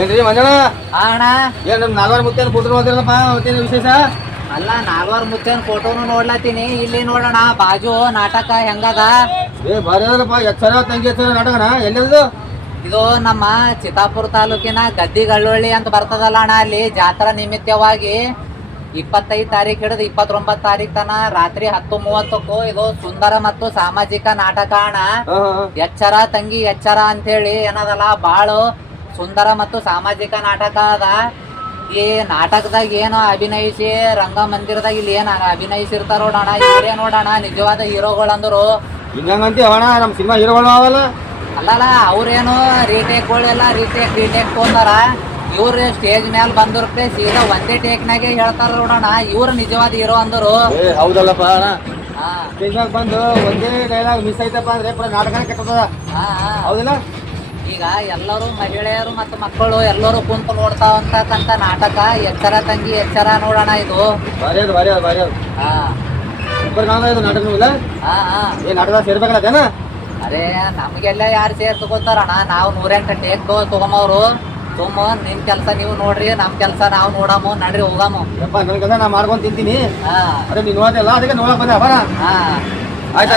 ಏನ್ರಿ ಮಂಜಣ್ಣ ಹಾ ಅಣ್ಣ. ಏನ್ ನಮ್ ನಾಲ್ವಾರ ಮುತ್ತೇನು ಫೋಟೋ ನೋಡ್ತಿರಲ್ಲಪ್ಪ ಮತ್ತೇನು ವಿಶೇಷ? ಅಲ್ಲ ನಾಲ್ವಾರ್ ಮುಚ್ಚನ್ ಫೋಟೋನು ನೋಡ್ಲತ್ತೀನಿ. ಇಲ್ಲಿ ನೋಡೋಣ ಬಾಜು ನಾಟಕ ಹೆಂಗದ. ಭಾರಿ ಅದಲ್ಲಪ್ಪ. ಎಚ್ಚರ ತಂಗಿ ಎಚ್ಚರ ನಾಟಕನ ಎಲ್ಲಿರೋದು? ಇದು ನಮ್ಮ ಚಿತ್ತಾಪುರ ತಾಲೂಕಿನ ಗದ್ದಿಗಳ್ಳೊಳ್ಳಿ ಅಂತ ಬರ್ತದಲ್ಲ ಅಣ್ಣ. ಅಲ್ಲಿ ಜಾತ್ರಾ ನಿಮಿತ್ತವಾಗಿ 25 ತಾರೀಕು ಹಿಡಿದು 29 ತಾರೀಕು ತನ ರಾತ್ರಿ 10:30ಕ್ಕೂ ಇದು ಸುಂದರ ಮತ್ತು ಸಾಮಾಜಿಕ ನಾಟಕ ಅಣ್ಣ. ಎಚ್ಚರ ತಂಗಿ ಎಚ್ಚರ ಅಂತೇಳಿ ಏನದಲ್ಲ ಬಾಳ ಸುಂದರ ಮತ್ತು ಸಾಮಾಜಿಕ ನಾಟಕ ಅದ. ಈ ನಾಟಕದಾಗ ಏನು ಅಭಿನಯಿಸಿ ರಂಗಮಂದಿರದಾಗ ಇಲ್ಲಿ ಏನ್ ಅಭಿನಯಿಸಿರ್ತಾರ ನೋಡೋಣ. ಇವರೇ ನೋಡೋಣ ನಿಜವಾದ ಹೀರೋಗಳು ಅಂದ್ರು. ಹಿಂಗಂತಿ ಅವಣ ನಮ್ ಸಿನಿಮಾ ಹೀರೋಗಳು ಅವಲ್ಲ. ಅಲ್ಲಲ್ಲ ಅವ್ರೇನು ರೀಟೇಕ್ಗಳೆಲ್ಲ ರೀಟೇಕ್ ತೊಂದಾರ. ಇವ್ರು ಸ್ಟೇಜ್ ಮೇಲೆ ಬಂದಿರ್ತೆ ಸೀದಾ ಒಂದೇ ಟೇಕ್ನಾಗೆ ಹೇಳ್ತಾರ ನೋಡೋಣ. ಇವ್ರು ನಿಜವಾದ ಹೀರೋ ಅಂದರು. ಹೌದಲ್ಲಪ್ಪ ಅಣ್ಣ. ಹಾ ಸ್ಟೇಜ್ ಮ್ಯಾಗ ಬಂದು ಒಂದೇ ಡೈಲಾಗ್ ಮಿಸ್ ಐತಪ್ಪ ಅಂದ್ರೆ ಪೂರ ನಾಟಕನೇ ಕೆಟ್ಟದ. ಹಾ ಹೌದಿಲ್ಲ? ಈಗ ಎಲ್ಲರೂ ಮಹಿಳೆಯರು ಮತ್ತು ಮಕ್ಕಳು ಎಲ್ಲರೂ ಕುಂತು ನೋಡ್ತಾವಂತಕ್ಕಂಥ ನಾಟಕ ಎಚ್ಚರ ತಂಗಿ ಎಚ್ಚರ ನೋಡೋಣ ಇದು. ಭಾರಿ ಅದು ಭಾರಿ ಅದು ಭಾರಿ ಅದು. ಹಾ ಸೂಪರ್ ಕಾಣದ ಇದು ನಾಟಕ ಇಲ್ಲ? ಹಾ ಹಾ ಏ ನಾಟಕ ಸೇರ್ಬೇಕಲ್ಲದೇನ? ಅರೇ ನಮಗೆಲ್ಲ ಯಾರು ಸೇರ್ ತಗೋತಾರಣ್ಣ. ನಾವು 108 ಟೇಕ್ ತಗೊಂಬವ್ರು. ಸುಮ್ಮ ನಿಮ್ ಕೆಲಸ ನೀವು ನೋಡ್ರಿ, ನಮ್ ಕೆಲಸ ನಾವು ನೋಡಮು. ನಡ್ರಿ ಹೋಗಮು. ಯಪ್ಪ ನನ್ ಕೆಲಸ ನಾ ಮಾಡ್ಕೊಂಡ್ ತಿಂತೀನಿ. ಹಾ ಅರೆ ನೀನ್ ನೋಡಲ್ಲ ಅದಕ್ಕೆ ನೋಡಕ್ ಬಂದೆ ಬರ. ಹಾ ಆಯ್ತಾ?